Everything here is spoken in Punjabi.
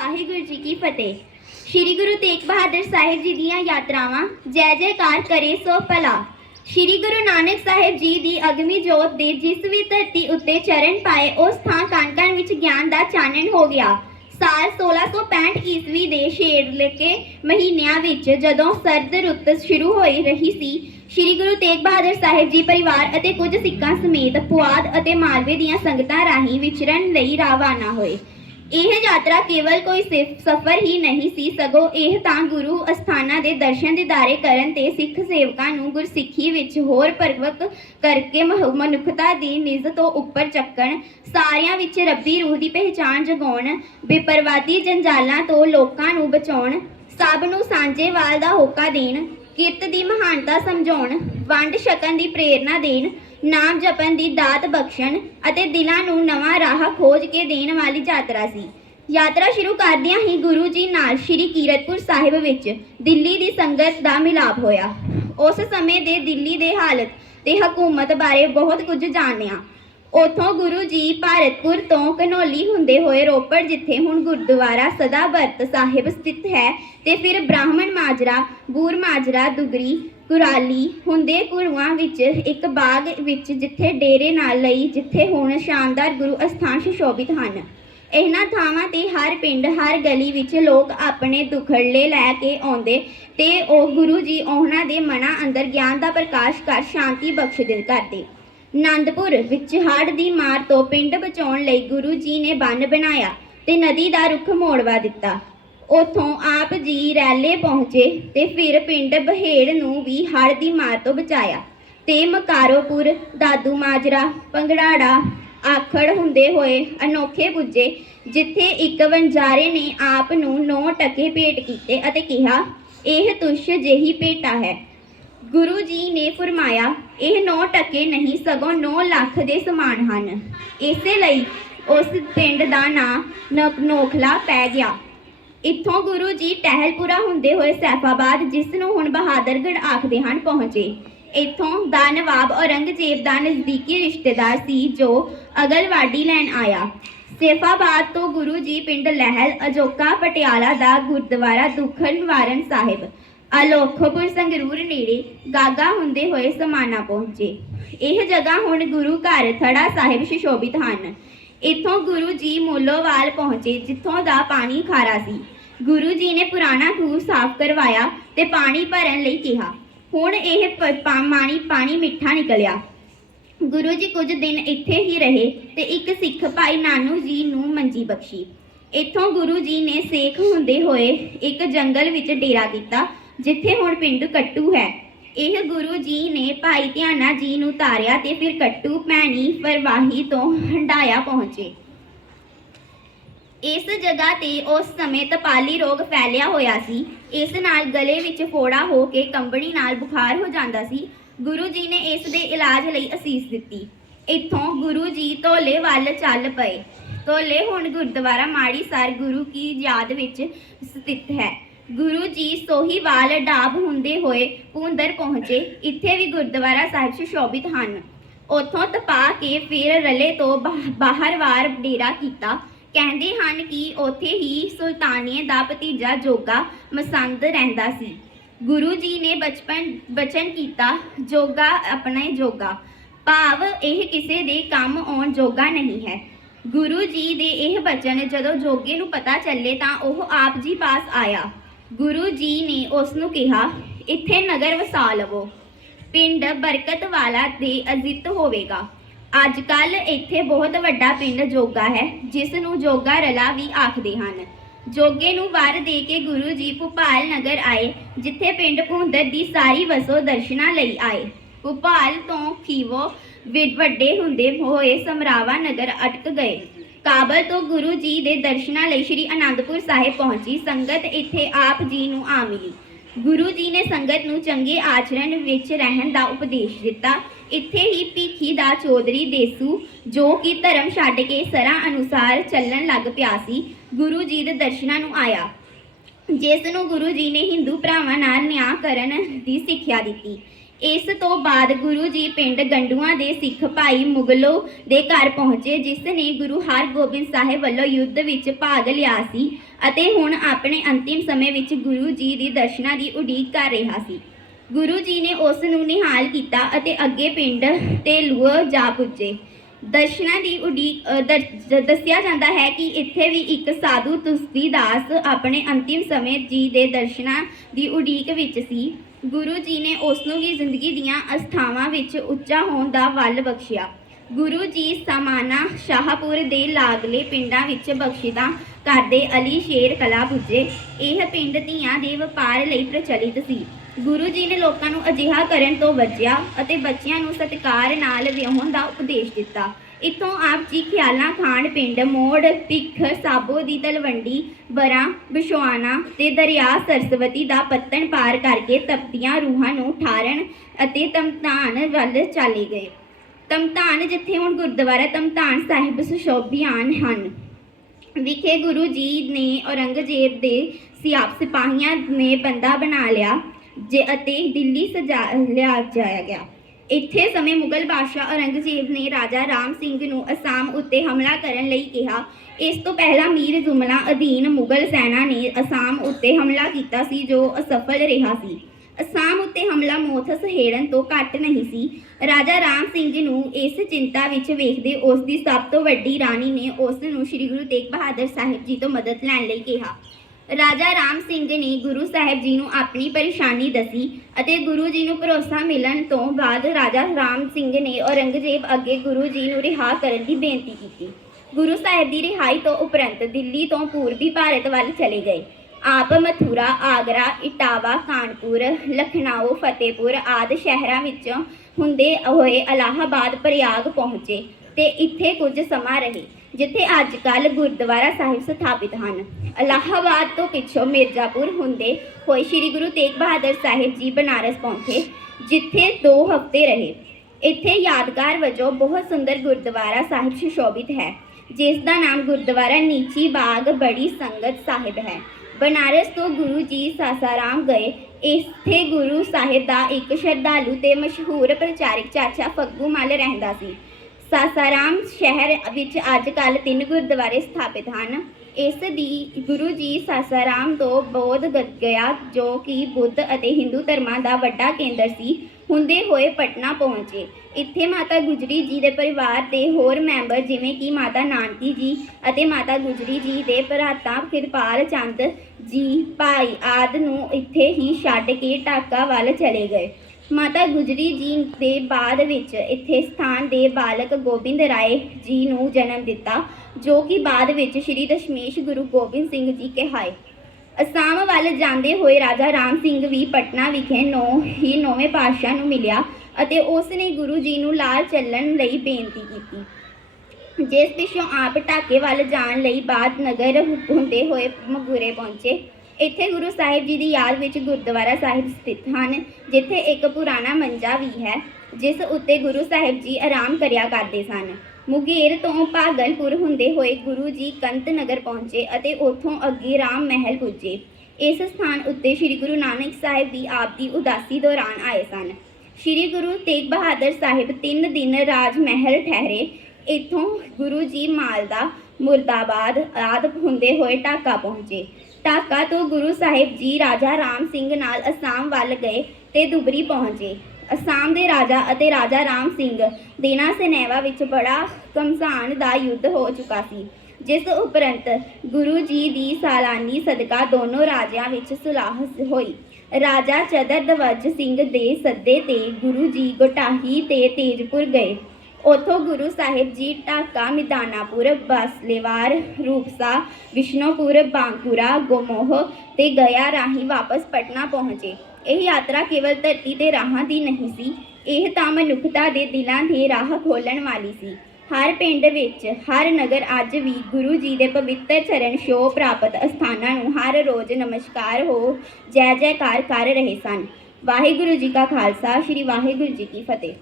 ਵਾਹਿਗੁਰੂ ਜੀ ਕੀ ਫਤਿਹ। ਸ੍ਰੀ ਗੁਰੂ ਤੇਗ ਬਹਾਦਰ ਸਾਹਿਬ ਜੀ ਦੀਆਂ ਯਾਤਰਾਵਾਂ ਜੈ ਜੈਕਾਰ ਕਰੇ ਸੋ ਭਲਾ। ਸ੍ਰੀ ਗੁਰੂ ਨਾਨਕ ਸਾਹਿਬ ਜੀ ਦੀ ਅਗਮੀ ਜੋਤ ਦੇ ਜਿਸ ਵੀ ਧਰਤੀ ਉੱਤੇ ਚਰਨ ਪਾਏ, ਉਸ ਥਾਂ ਕਣ ਕਣ ਵਿੱਚ ਗਿਆਨ ਦਾ ਚਾਨਣ ਹੋ ਗਿਆ। ਸਾਲ 1665 ਈਸਵੀ ਦੇ ਛੇੜਲਕੇ ਮਹੀਨਿਆਂ ਵਿੱਚ ਜਦੋਂ ਸਰਦ ਰੁੱਤ ਸ਼ੁਰੂ ਹੋਈ ਰਹੀ ਸੀ, ਸ੍ਰੀ ਗੁਰੂ ਤੇਗ ਬਹਾਦਰ ਸਾਹਿਬ ਜੀ ਪਰਿਵਾਰ ਅਤੇ ਕੁਝ ਸਿੱਖਾਂ ਸਮੇਤ ਪੁਆਧ ਅਤੇ ਮਾਲਵੇ ਦੀਆਂ ਸੰਗਤਾਂ ਰਾਹੀਂ ਵਿਚਰਨ ਲਈ ਰਵਾਨਾ ਹੋਏ। ਇਹ ਯਾਤਰਾ ਕੇਵਲ ਕੋਈ ਸਿਰਫ ਸਫ਼ਰ ਹੀ ਨਹੀਂ ਸੀ, ਸਗੋਂ ਇਹ ਤਾਂ ਗੁਰੂ ਅਸਥਾਨਾਂ ਦੇ ਦਰਸ਼ਨ ਦਿਦਾਰੇ ਕਰਨ ਤੇ ਸਿੱਖ ਸੇਵਕਾਂ ਨੂੰ ਗੁਰਸਿੱਖੀ ਵਿੱਚ ਹੋਰ ਪਰਵਕ ਕਰਕੇ ਮਨੁੱਖਤਾ ਦੀ ਨਿਜ਼ ਤੋਂ ਉੱਪਰ ਚੱਕਣ, ਸਾਰਿਆਂ ਵਿੱਚ ਰੱਬੀ ਰੂਹ ਦੀ ਪਹਿਚਾਣ ਜਗਾਉਣ ਬੇਪਰਵਾਦੀ ਜੰਜਾਲਾਂ ਤੋਂ ਲੋਕਾਂ ਨੂੰ ਬਚਾਉਣ, ਸਭ ਨੂੰ ਸਾਂਝੇ ਵਾਲ ਦਾ ਹੋਕਾ ਦੇਣ, ਕਿਰਤ ਦੀ ਮਹਾਨਤਾ ਸਮਝਾਉਣ, ਵੰਡ ਛਕਣ ਦੀ ਪ੍ਰੇਰਣਾ ਦੇਣ ਨਾਮ ਜਪਣ ਦੀ ਦਾਤ ਬਖਸ਼ਣ ਅਤੇ ਦਿਲਾਂ ਨੂੰ ਨਵਾਂ ਰਾਹ ਖੋਜ ਕੇ ਦੇਣ ਵਾਲੀ ਯਾਤਰਾ ਸੀ। ਯਾਤਰਾ ਸ਼ੁਰੂ ਕਰਦਿਆਂ ਹੀ ਗੁਰੂ ਜੀ ਨਾਲ ਸ੍ਰੀ ਕੀਰਤਪੁਰ ਸਾਹਿਬ ਵਿੱਚ ਦਿੱਲੀ ਦੀ ਸੰਗਤ ਦਾ ਮਿਲਾਪ ਹੋਇਆ। ਉਸ ਸਮੇਂ ਦੇ ਦਿੱਲੀ ਦੇ ਹਾਲਤ ਤੇ ਹਕੂਮਤ ਬਾਰੇ ਬਹੁਤ ਕੁਝ ਜਾਣਿਆ। ਉਥੋਂ ਗੁਰੂ ਜੀ ਭਾਰਤਪੁਰ ਤੋਂ ਕਨੌਲੀ ਹੁੰਦੇ ਹੋਏ ਰੋਪੜ, ਜਿੱਥੇ ਹੁਣ ਗੁਰਦੁਆਰਾ ਸਦਾ ਬਰਤ ਸਾਹਿਬ ਸਥਿਤ ਹੈ, ਤੇ ਫਿਰ ਬ੍ਰਾਹਮਣ ਮਾਜਰਾ, ਬੂਰ ਮਾਜਰਾ, ਦੁਗਰੀ ਕੁਰਾਲੀ ਹੁੰਦੇ ਕੁਰੂਆਂ ਵਿੱਚ, ਇੱਕ ਬਾਗ ਵਿੱਚ ਜਿੱਥੇ ਡੇਰੇ ਨਾਲ ਲਈ, ਜਿੱਥੇ ਹੁਣ ਸ਼ਾਨਦਾਰ ਗੁਰੂ ਅਸਥਾਨ ਸੁਸ਼ੋਭਿਤ ਹਨ। ਇਹਨਾਂ ਥਾਵਾਂ ਤੇ ਹਰ ਪਿੰਡ, ਹਰ ਗਲੀ ਵਿੱਚ ਲੋਕ ਆਪਣੇ ਦੁਖੜਲੇ ਲੈ ਕੇ ਆਉਂਦੇ ਤੇ ਉਹ ਗੁਰੂ ਜੀ ਉਹਨਾਂ ਦੇ ਮਨਾਂ ਅੰਦਰ ਗਿਆਨ ਦਾ ਪ੍ਰਕਾਸ਼ ਕਰ ਸ਼ਾਂਤੀ ਬਖਸ਼ਦੇ ਕਰਦੇ। ਆਨੰਦਪੁਰ ਵਿੱਚ ਹੜ੍ਹ ਦੀ ਮਾਰ ਤੋਂ ਪਿੰਡ ਬਚਾਉਣ ਲਈ ਗੁਰੂ ਜੀ ਨੇ ਬੰਨ ਬਣਾਇਆ ਤੇ ਨਦੀ ਦਾ ਰੁੱਖ ਮੋੜਵਾ ਦਿੱਤਾ। ਉਥੋਂ ਆਪ ਜੀ ਰੈਲੇ ਪਹੁੰਚੇ ਤੇ ਫਿਰ ਪਿੰਡ ਬਹੇੜ ਨੂੰ ਵੀ ਹੜ੍ਹ ਦੀ ਮਾਰ ਤੋਂ ਬਚਾਇਆ। ਤੇ ਮਕਾਰੋਪੁਰ, ਦਾਦੂ ਮਾਜਰਾ, ਪੰਗੜਾੜਾ ਆਖੜ ਹੁੰਦੇ ਹੋਏ ਅਨੋਖੇ ਪੁੱਜੇ, ਜਿੱਥੇ ਇੱਕ ਵਣਜਾਰੇ ਨੇ ਆਪ ਨੂੰ ਨੌ ਟਕੇ ਭੇਟ ਕੀਤੇ ਅਤੇ ਕਿਹਾ, ਇਹ ਤੁਸ਼ ਜਿਹੀ ਭੇਟਾ ਹੈ। ਗੁਰੂ ਜੀ ਨੇ ਫਰਮਾਇਆ, ਇਹ 9 ਟਕੇ ਨਹੀਂ, ਸਗੋਂ 9 ਲੱਖ ਦੇ ਸਮਾਨ ਹਨ। ਇਸੇ ਲਈ ਉਸ ਪਿੰਡ ਦਾ ਨਾਂ ਨ- ਨੋਖਲਾ ਪੈ ਗਿਆ। ਇੱਥੋਂ ਗੁਰੂ ਜੀ ਟਹਿਲਪੁਰਾ ਹੁੰਦੇ ਹੋਏ ਸੈਫਾਬਾਦ, ਜਿਸ ਨੂੰ ਹੁਣ ਬਹਾਦਰਗੜ੍ਹ ਆਖਦੇ ਹਨ, ਪਹੁੰਚੇ। ਇੱਥੋਂ ਦਾ ਨਵਾਬ ਔਰੰਗਜ਼ੇਬ ਦਾ ਨਜ਼ਦੀਕੀ ਰਿਸ਼ਤੇਦਾਰ ਸੀ, ਜੋ ਅਗਲਵਾੜੀ ਲੈਣ ਆਇਆ। ਸੈਫਾਬਾਦ ਤੋਂ ਗੁਰੂ ਜੀ ਪਿੰਡ ਲਹਿਲ, ਅਜੋਕਾ ਪਟਿਆਲਾ ਦਾ ਗੁਰਦੁਆਰਾ ਦੁੱਖ ਨਿਵਾਰਨ ਸਾਹਿਬ, ਅਲੋਖਪੁਰ ਸੰਗਰੂਰ ਨੇੜੇ ਗਾਗਾ ਹੁੰਦੇ ਹੋਏ ਸਮਾਨਾ ਪਹੁੰਚੇ। ਇਹ ਜਗ੍ਹਾ ਹੁਣ ਗੁਰੂ ਘਰ ਥੜਾ ਸਾਹਿਬ ਸੁਸ਼ੋਭਿਤ ਹਨ। ਇੱਥੋਂ ਗੁਰੂ ਜੀ ਮੋਲੋਵਾਲ ਪਹੁੰਚੇ, ਜਿੱਥੋਂ ਦਾ ਪਾਣੀ ਖਾਰਾ ਸੀ। ਗੁਰੂ ਜੀ ਨੇ ਪੁਰਾਣਾ ਖੂਹ ਸਾਫ਼ ਕਰਵਾਇਆ ਤੇ ਪਾਣੀ ਭਰਨ ਲਈ ਕਿਹਾ। ਹੁਣ ਇਹ ਪਾਣੀ ਪਾਣੀ ਮਿੱਠਾ ਨਿਕਲਿਆ। ਗੁਰੂ ਜੀ ਕੁਝ ਦਿਨ ਇੱਥੇ ਹੀ ਰਹੇ ਤੇ ਇੱਕ ਸਿੱਖ ਭਾਈ ਨਾਨੂ ਜੀ ਨੂੰ ਮੰਜੀ ਬਖਸ਼ੀ। ਇੱਥੋਂ ਗੁਰੂ ਜੀ ਨੇ ਸੇਖ ਹੁੰਦੇ ਹੋਏ ਇੱਕ ਜੰਗਲ ਵਿੱਚ ਡੇਰਾ ਕੀਤਾ, ਜਿੱਥੇ ਹੁਣ ਪਿੰਡ ਕੱਟੂ ਹੈ। ਇਹ ਗੁਰੂ ਜੀ ਨੇ ਭਾਈ ਧਿਆਨਾ ਜੀ ਨੂੰ ਤਾਰਿਆ ਤੇ ਫਿਰ ਕੱਟੂ ਭੈਣੀ ਫਰਵਾਹੀ ਤੋਂ ਹੰਡਾਇਆ ਪਹੁੰਚੇ। ਇਸ ਜਗ੍ਹਾ ਤੇ ਉਸ ਸਮੇਂ ਤਪਾਲੀ ਰੋਗ ਫੈਲਿਆ ਹੋਇਆ ਸੀ। ਇਸ ਨਾਲ ਗਲੇ ਵਿੱਚ ਫੋੜਾ ਹੋ ਕੇ ਕੰਬਣੀ ਨਾਲ ਬੁਖਾਰ ਹੋ ਜਾਂਦਾ ਸੀ। ਗੁਰੂ ਜੀ ਨੇ ਇਸ ਦੇ ਇਲਾਜ ਲਈ ਅਸੀਸ ਦਿੱਤੀ। ਇੱਥੋਂ ਗੁਰੂ ਜੀ ਢੋਲੇ ਵੱਲ ਚੱਲ ਪਏ। ਢੋਲੇ ਹੁਣ ਗੁਰਦੁਆਰਾ ਮਾੜੀ ਸਰ ਗੁਰੂ ਕੀ ਯਾਦ ਵਿੱਚ ਸਥਿਤ ਹੈ। ਗੁਰੂ ਜੀ ਸੋਹੀਵਾਲ ਡਾਬ ਹੁੰਦੇ ਹੋਏ ਪੂੰਦਰ ਪਹੁੰਚੇ। ਇੱਥੇ ਵੀ ਗੁਰਦੁਆਰਾ ਸਾਹਿਬ ਸੁਸ਼ੋਭਿਤ ਹਨ। ਉੱਥੋਂ ਤਪਾ ਕੇ ਫਿਰ ਰਲੇ ਤੋਂ ਬਾਹ- ਬਾਹਰਵਾਰ ਡੇਰਾ ਕੀਤਾ। ਕਹਿੰਦੇ ਹਨ ਕਿ ਉੱਥੇ ਹੀ ਸੁਲਤਾਨੀਏ ਦਾ ਭਤੀਜਾ ਜੋਗਾ ਮਸੰਦ ਰਹਿੰਦਾ ਸੀ। ਗੁਰੂ ਜੀ ਨੇ ਬਚਪਨ, ਬਚਨ ਕੀਤਾ, ਜੋਗਾ ਆਪਣੇ ਜੋਗਾ। ਭਾਵ ਇਹ ਕਿਸੇ ਦੇ ਕੰਮ ਆਉਣ ਜੋਗਾ ਨਹੀਂ ਹੈ। ਗੁਰੂ ਜੀ ਦੇ ਇਹ ਬਚਨ ਜਦੋਂ ਜੋਗੇ ਨੂੰ ਪਤਾ ਚੱਲੇ ਤਾਂ ਉਹ ਆਪ ਜੀ ਪਾਸ ਆਇਆ। ਗੁਰੂ ਜੀ ਨੇ ਉਸ ਨੂੰ ਕਿਹਾ, ਇੱਥੇ ਨਗਰ ਵਸਾ ਲਵੋ। ਪਿੰਡ ਬਰਕਤ ਵਾਲਾ ਦੇ ਅਜ਼ਿੱਤ ਹੋਵੇਗਾ। ਅੱਜ ਕੱਲ ਇੱਥੇ ਬਹੁਤ ਵੱਡਾ ਪਿੰਡ ਜੋਗਾ ਹੈ, ਜਿਸ ਨੂੰ ਜੋਗਾ ਰਲਾ ਵੀ ਆਖਦੇ ਹਨ। ਜੋਗੇ ਨੂੰ ਵਾਰ ਦੇ ਕੇ ਗੁਰੂ ਜੀ ਭੋਪਾਲ ਨਗਰ ਆਏ, ਜਿੱਥੇ ਪਿੰਡ ਭੁੰਦਰ ਦੀ ਸਾਰੀ ਵਸੋ ਦਰਸ਼ਨਾਂ ਲਈ ਆਏ। ਭੋਪਾਲ ਤੋਂ ਖੀਵੋ ਵਿ- ਵੱਡੇ ਹੁੰਦੇ ਹੋਏ ਸਮਰਾਵਾ ਨਗਰ ਅਟਕ ਗਏ। ਕਾਬਲ ਤੋਂ ਗੁਰੂ ਜੀ ਦੇ ਦਰਸ਼ਨਾਂ ਲਈ ਸ੍ਰੀ ਅਨੰਦਪੁਰ ਸਾਹਿਬ ਪਹੁੰਚੀ। ਸੰਗਤ ਇੱਥੇ ਆਪ ਜੀ ਨੂੰ ਆ ਮਿਲੀ। ਗੁਰੂ ਜੀ ਨੇ ਸੰਗਤ ਨੂੰ ਚੰਗੇ ਆਚਰਣ ਵਿੱਚ ਰਹਿਣ ਦਾ ਉਪਦੇਸ਼ ਦਿੱਤਾ। ਇੱਥੇ ਹੀ ਭੀਖੀ ਦਾ ਚੌਧਰੀ ਦੇਸੂ, ਜੋ ਕਿ ਧਰਮ ਛੱਡ ਕੇ ਸਰਾਂ ਅਨੁਸਾਰ ਚੱਲਣ ਲੱਗ ਪਿਆ ਸੀ, ਗੁਰੂ ਜੀ ਦੇ ਦਰਸ਼ਨਾਂ ਨੂੰ ਆਇਆ। ਜਿਸ ਨੂੰ ਗੁਰੂ ਜੀ ਨੇ ਹਿੰਦੂ ਭਰਾਵਾਂ ਨਾਲ ਨਿਆਂ ਕਰਨ ਦੀ ਸਿੱਖਿਆ ਦਿੱਤੀ। ਇਸ ਤੋਂ ਬਾਅਦ ਗੁਰੂ ਜੀ ਪਿੰਡ ਗੰਡੂਆਂ ਦੇ ਸਿੱਖ ਭਾਈ ਮੁਗਲੋ ਦੇ ਘਰ ਪਹੁੰਚੇ, ਜਿਸ ਨੇ ਗੁਰੂ ਹਰਗੋਬਿੰਦ ਸਾਹਿਬ ਵੱਲੋਂ ਯੁੱਧ ਵਿੱਚ ਭਾਗ ਲਿਆ ਸੀ ਅਤੇ ਹੁਣ ਆਪਣੇ ਅੰਤਿਮ ਸਮੇਂ ਵਿੱਚ ਗੁਰੂ ਜੀ ਦੀ ਦਰਸ਼ਨਾਂ ਦੀ ਉਡੀਕ ਕਰ ਰਿਹਾ ਸੀ। ਗੁਰੂ ਜੀ ਨੇ ਉਸ ਨੂੰ ਨਿਹਾਲ ਕੀਤਾ ਅਤੇ ਅੱਗੇ ਪਿੰਡ ਤੇ ਲੂਹ ਜਾ ਪੁੱਜੇ। ਦਰਸ਼ਨਾਂ ਦੀ ਉਡੀਕ ਦਰ- ਦੱਸਿਆ ਜਾਂਦਾ ਹੈ ਕਿ ਇੱਥੇ ਵੀ ਇੱਕ ਸਾਧੂ ਤੁਲਸੀਦਾਸ ਆਪਣੇ ਅੰਤਿਮ ਸਮੇਂ ਜੀ ਦੇ ਦਰਸ਼ਨਾਂ ਦੀ ਉਡੀਕ ਵਿੱਚ ਸੀ। ਗੁਰੂ ਜੀ ਨੇ ਉਸ ਨੂੰ ਵੀ ਜ਼ਿੰਦਗੀ ਦੀਆਂ ਅਸਥਾਵਾਂ ਵਿੱਚ ਉੱਚਾ ਹੋਣ ਦਾ ਵੱਲ ਬਖਸ਼ਿਆ। ਗੁਰੂ ਜੀ ਸਮਾਨਾ ਸ਼ਾਹਪੁਰ ਦੇ ਲਾਗਲੇ ਪਿੰਡਾਂ ਵਿੱਚ ਬਖਸ਼ਿਸ਼ਾਂ ਕਰਦੇ ਅਲੀ ਸ਼ੇਰ ਕਲਾ ਪੁੱਜੇ। ਇਹ ਪਿੰਡ ਧੀਆਂ ਦੇ ਵਪਾਰ ਲਈ ਪ੍ਰਚਲਿਤ ਸੀ। ਗੁਰੂ ਜੀ ਨੇ ਲੋਕਾਂ ਨੂੰ ਅਜਿਹਾ ਕਰਨ ਤੋਂ ਬਚਿਆ ਅਤੇ ਬੱਚਿਆਂ ਨੂੰ ਸਤਿਕਾਰ ਨਾਲ ਵਿਆਹੁਣ ਦਾ ਉਪਦੇਸ਼ ਦਿੱਤਾ। ਇੱਥੋਂ ਆਪ ਜੀ ਖਿਆਲਾਂ ਖਾਨ ਪਿੰਡ ਮੋੜ, ਭਿੱਖ, ਸਾਬੋ ਦੀ ਤਲਵੰਡੀ ਬਰਾਂ ਬਿਸ਼ਵਾਨਾ ਤੇ ਦਰਿਆ ਸਰਸਵਤੀ ਦਾ ਪੱਤਣ ਪਾਰ ਕਰਕੇ ਤਪਦੀਆਂ ਰੂਹਾਂ ਨੂੰ ਠਾਰਨ ਅਤੇ ਤਮਤਾਨ ਵੱਲ ਚਲੇ ਗਏ। ਤਮਤਾਨ ਜਿੱਥੇ ਹੁਣ ਗੁਰਦੁਆਰਾ ਤਮਤਾਨ ਸਾਹਿਬ ਸੁਸ਼ੋਭਿਆਨ ਹਨ। ਵਿਖੇ ਗੁਰੂ ਜੀ ਨੇ ਔਰੰਗਜ਼ੇਬ ਦੇ ਸਿਆਪ ਸਿਪਾਹੀਆਂ ਨੇ ਬੰਦਾ ਬਣਾ ਲਿਆ, ਜੇ ਅਤੇ ਦਿੱਲੀ ਸਜਾ, ਲਿਆ ਜਾਇਆ ਗਿਆ। ਇੱਥੇ ਸਮੇਂ ਮੁਗਲ ਬਾਦਸ਼ਾਹ ਔਰੰਗਜ਼ੇਬ ਨੇ ਰਾਜਾ ਰਾਮ ਸਿੰਘ ਨੂੰ ਅਸਾਮ ਉੱਤੇ ਹਮਲਾ ਕਰਨ ਲਈ ਕਿਹਾ। ਇਸ ਤੋਂ ਪਹਿਲਾਂ ਮੀਰ ਜੁਮਲਾ ਅਧੀਨ ਮੁਗਲ ਸੈਨਾ ਨੇ ਅਸਾਮ ਉੱਤੇ ਹਮਲਾ ਕੀਤਾ ਸੀ, ਜੋ ਅਸਫਲ ਰਿਹਾ ਸੀ। ਅਸਾਮ ਉੱਤੇ ਹਮਲਾ ਮੌਤ ਸਹੇੜਨ ਤੋਂ ਘੱਟ ਨਹੀਂ ਸੀ। ਰਾਜਾ ਰਾਮ ਸਿੰਘ ਨੂੰ ਇਸ ਚਿੰਤਾ ਵਿੱਚ ਵੇਖਦੇ ਉਸ ਦੀ ਸਭ ਤੋਂ ਵੱਡੀ ਰਾਣੀ ਨੇ ਉਸ ਨੂੰ ਸ੍ਰੀ ਗੁਰੂ ਤੇਗ ਬਹਾਦਰ ਸਾਹਿਬ ਜੀ ਤੋਂ ਮਦਦ ਲੈਣ ਲਈ ਕਿਹਾ। ਰਾਜਾ ਰਾਮ ਸਿੰਘ ਨੇ ਗੁਰੂ ਸਾਹਿਬ ਜੀ ਨੂੰ ਆਪਣੀ ਪਰੇਸ਼ਾਨੀ ਦੱਸੀ ਅਤੇ ਗੁਰੂ ਜੀ ਨੂੰ ਭਰੋਸਾ ਮਿਲਣ ਤੋਂ ਬਾਅਦ ਰਾਜਾ ਰਾਮ ਸਿੰਘ ਨੇ ਔਰੰਗਜ਼ੇਬ ਅੱਗੇ ਗੁਰੂ ਜੀ ਨੂੰ ਰਿਹਾ ਕਰਨ ਦੀ ਬੇਨਤੀ ਕੀਤੀ। ਗੁਰੂ ਸਾਹਿਬ ਦੀ ਰਿਹਾਈ ਤੋਂ ਉਪਰੰਤ ਦਿੱਲੀ ਤੋਂ ਪੂਰਬੀ ਭਾਰਤ ਵੱਲ ਚਲੇ ਗਏ। ਆਪ ਮਥੁਰਾ, ਆਗਰਾ, ਇਟਾਵਾ, ਕਾਨਪੁਰ, ਲਖਨਊ, ਫਤਿਹਪੁਰ ਆਦਿ ਸ਼ਹਿਰਾਂ ਵਿੱਚੋਂ ਹੁੰਦੇ ਹੋਏ ਇਲਾਹਾਬਾਦ ਪ੍ਰਯਾਗ ਪਹੁੰਚੇ ਤੇ ਇੱਥੇ ਕੁਝ ਸਮਾਂ ਰਹੇ। ਜਿੱਥੇ ਅੱਜ ਕੱਲ ਗੁਰਦੁਆਰਾ ਸਾਹਿਬ ਸਥਾਪਿਤ ਹਨ। ਅਲਾਹਾਬਾਦ ਤੋਂ ਪਿੱਛੋਂ ਮਿਰਜ਼ਾਪੁਰ ਹੁੰਦੇ ਹੋਏ ਸ੍ਰੀ ਗੁਰੂ ਤੇਗ ਬਹਾਦਰ ਸਾਹਿਬ ਜੀ ਬਨਾਰਸ ਪਹੁੰਚੇ, ਜਿੱਥੇ 2 ਹਫ਼ਤੇ ਰਹੇ। ਇੱਥੇ ਯਾਦਗਾਰ ਵਜੋਂ ਬਹੁਤ ਸੁੰਦਰ ਗੁਰਦੁਆਰਾ ਸਾਹਿਬ ਸੁਸ਼ੋਭਿਤ ਹੈ, ਜਿਸ ਦਾ ਨਾਮ ਗੁਰਦੁਆਰਾ ਨੀਚੀ ਬਾਗ ਬੜੀ ਸੰਗਤ ਸਾਹਿਬ ਹੈ। ਬਨਾਰਸ ਤੋਂ ਗੁਰੂ ਜੀ ਸਾਸਾਰਾਮ ਗਏ, ਇੱਥੇ ਗੁਰੂ ਸਾਹਿਬ ਦਾ ਇੱਕ ਸ਼ਰਧਾਲੂ ਤੇ ਮਸ਼ਹੂਰ ਪ੍ਰਚਾਰਕ ਚਾਚਾ ਫੱਗੂ ਮੱਲ ਰਹਿੰਦਾ ਸੀ। ਸਾਸਾਰਾਮ ਸ਼ਹਿਰ ਵਿੱਚ ਅੱਜ ਕੱਲ ਤਿੰਨ ਗੁਰਦੁਆਰੇ ਸਥਾਪਿਤ ਹਨ। ਇਸ ਦੀ ਗੁਰੂ ਜੀ ਸਾਸਾਰਾਮ ਤੋਂ ਬੋਧ ਗਿਆ ਜੋ ਕਿ ਬੁੱਧ ਅਤੇ ਹਿੰਦੂ ਧਰਮਾਂ ਦਾ ਵੱਡਾ ਕੇਂਦਰ ਸੀ। ਹੁੰਦੇ ਹੋਏ ਪਟਨਾ ਪਹੁੰਚੇ। ਇੱਥੇ ਮਾਤਾ ਗੁਜਰੀ ਜੀ ਦੇ ਪਰਿਵਾਰ ਦੇ ਹੋਰ ਮੈਂਬਰ ਜਿਵੇਂ ਕਿ ਮਾਤਾ ਨਾਨਕੀ ਜੀ ਅਤੇ ਮਾਤਾ ਗੁਜਰੀ ਜੀ ਦੇ ਭਰਾਤਾ ਕਿਰਪਾਲ ਚੰਦ ਜੀ ਭਾਈ ਆਦ ਨੂੰ ਇੱਥੇ ਹੀ ਛੱਡ ਕੇ ਢਾਕਾ ਵੱਲ ਚਲੇ ਗਏ। ਮਾਤਾ ਗੁਜਰੀ ਜੀ ਦੇ ਬਾਅਦ ਵਿੱਚ ਇੱਥੇ ਸਥਾਨ ਦੇ ਬਾਲਕ ਗੋਬਿੰਦ ਰਾਏ ਜੀ ਨੂੰ ਜਨਮ ਦਿੱਤਾ, ਜੋ ਕਿ ਬਾਅਦ ਵਿੱਚ ਸ੍ਰੀ ਦਸ਼ਮੇਸ਼ ਗੁਰੂ ਗੋਬਿੰਦ ਸਿੰਘ ਜੀ ਕਹਾਏ। ਅਸਾਮ ਵੱਲ ਜਾਂਦੇ ਹੋਏ ਰਾਜਾ ਰਾਮ ਸਿੰਘ ਵੀ ਪਟਨਾ ਵਿਖੇ ਨੌ, ਹੀ ਨੌਵੇਂ ਪਾਤਸ਼ਾਹ ਨੂੰ ਮਿਲਿਆ ਅਤੇ ਉਸ ਨੇ ਗੁਰੂ ਜੀ ਨੂੰ ਲਾਲ ਚੱਲਣ ਲਈ ਬੇਨਤੀ ਕੀਤੀ। ਜਿਸ ਪਿੱਛੋਂ ਆਪ ਢਾਕੇ ਵੱਲ ਜਾਣ ਲਈ ਬਾਦ ਨਗਰ ਹੁੰਦੇ ਹੋਏ ਮਗੂਰੇ ਪਹੁੰਚੇ। ਇੱਥੇ ਗੁਰੂ ਸਾਹਿਬ ਜੀ ਦੀ ਯਾਦ ਵਿੱਚ ਗੁਰਦੁਆਰਾ ਸਾਹਿਬ ਸਥਿਤ ਹਨ, ਜਿੱਥੇ ਇੱਕ ਪੁਰਾਣਾ ਮੰਜਾ ਵੀ ਹੈ, ਜਿਸ ਉੱਤੇ ਗੁਰੂ ਸਾਹਿਬ ਜੀ ਆਰਾਮ ਕਰਿਆ ਕਰਦੇ ਸਨ। ਮੁਗੇਰ ਤੋਂ ਭਾਗਲਪੁਰ ਹੁੰਦੇ ਹੋਏ ਗੁਰੂ ਜੀ ਕੰਤ ਨਗਰ ਪਹੁੰਚੇ ਅਤੇ ਉੱਥੋਂ ਅੱਗੇ ਰਾਮ ਮਹਿਲ ਪੁੱਜੇ। ਇਸ ਸਥਾਨ ਉੱਤੇ ਸ੍ਰੀ ਗੁਰੂ ਨਾਨਕ ਸਾਹਿਬ ਜੀ ਆਪ ਦੀ ਉਦਾਸੀ ਦੌਰਾਨ ਆਏ ਸਨ। ਸ੍ਰੀ ਗੁਰੂ ਤੇਗ ਬਹਾਦਰ ਸਾਹਿਬ ਤਿੰਨ ਦਿਨ ਰਾਜ ਮਹਿਲ ਠਹਿਰੇ। ਇੱਥੋਂ ਗੁਰੂ ਜੀ ਮਾਲਦਾ, ਮੁਰਦਾਬਾਦ ਆਦਿ ਹੁੰਦੇ ਹੋਏ ਢਾਕਾ ਪਹੁੰਚੇ। ਢਾਕਾ ਤੋਂ ਗੁਰੂ ਸਾਹਿਬ ਜੀ ਰਾਜਾ ਰਾਮ ਸਿੰਘ ਨਾਲ ਅਸਾਮ ਵੱਲ ਗਏ ਤੇ ਦੁਬਰੀ ਪਹੁੰਚੇ। ਅਸਾਮ ਦੇ ਰਾਜਾ ਅਤੇ ਰਾਜਾ ਰਾਮ ਸਿੰਘ ਦੇਨਾ ਸਨੇਵਾ ਵਿੱਚ ਬੜਾ ਕਮਸਾਨ ਦਾ ਯੁੱਧ ਹੋ ਚੁੱਕਾ ਸੀ, ਜਿਸ ਉਪਰੰਤ ਗੁਰੂ ਜੀ ਦੀ ਸਾਲਾਨੀ ਸਦਕਾ ਦੋਨੋਂ ਰਾਜਿਆਂ ਵਿੱਚ ਸੁਲਾਹ ਹੋਈ। ਰਾਜਾ ਚਦਰ ਦਵਜ ਸਿੰਘ ਦੇ ਸੱਦੇ ਤੇ ਗੁਰੂ ਜੀ ਗੋਟਾਹੀ ਤੇ ਤੇਜਪੁਰ ਗਏ। ਉਥੋਂ ਗੁਰੂ ਸਾਹਿਬ ਜੀ ਢਾਕਾ ਮਿਦਾਨਾਪੁਰ, ਬਸਲੇਵਾਰ, ਰੂਪਸਾ, ਵਿਸ਼ਨੋਪੁਰ, ਬਾਂਕੁਰਾ, ਗੋਮੋਹ ਤੇ ਗਿਆ ਰਾਹੀਂ ਵਾਪਸ ਪਟਨਾ ਪਹੁੰਚੇ। ਇਹ ਯਾਤਰਾ ਕੇਵਲ ਧਰਤੀ ਤੇ ਰਾਹਾਂ ਦੀ ਨਹੀਂ ਸੀ, ਇਹ ਤਾਂ ਮਨੁੱਖਤਾ ਦੇ ਦਿਲਾਂ ਦੇ ਰਾਹ ਖੋਲਣ ਵਾਲੀ ਸੀ। ਹਰ ਪਿੰਡ ਵਿੱਚ, ਹਰ ਨਗਰ ਅੱਜ ਵੀ ਗੁਰੂ ਜੀ ਦੇ ਪਵਿੱਤਰ ਚਰਨ ਛੋਹ ਪ੍ਰਾਪਤ ਅਸਥਾਨਾਂ ਨੂੰ ਹਰ ਰੋਜ਼ ਨਮਸਕਾਰ ਹੋ, ਜੈ ਜੈਕਾਰ ਕਰ ਰਹੇ ਸਨ। ਵਾਹਿਗੁਰੂ ਜੀ ਕਾ ਖਾਲਸਾ, ਸ੍ਰੀ ਵਾਹਿਗੁਰੂ ਜੀ ਕੀ ਫਤਿਹ।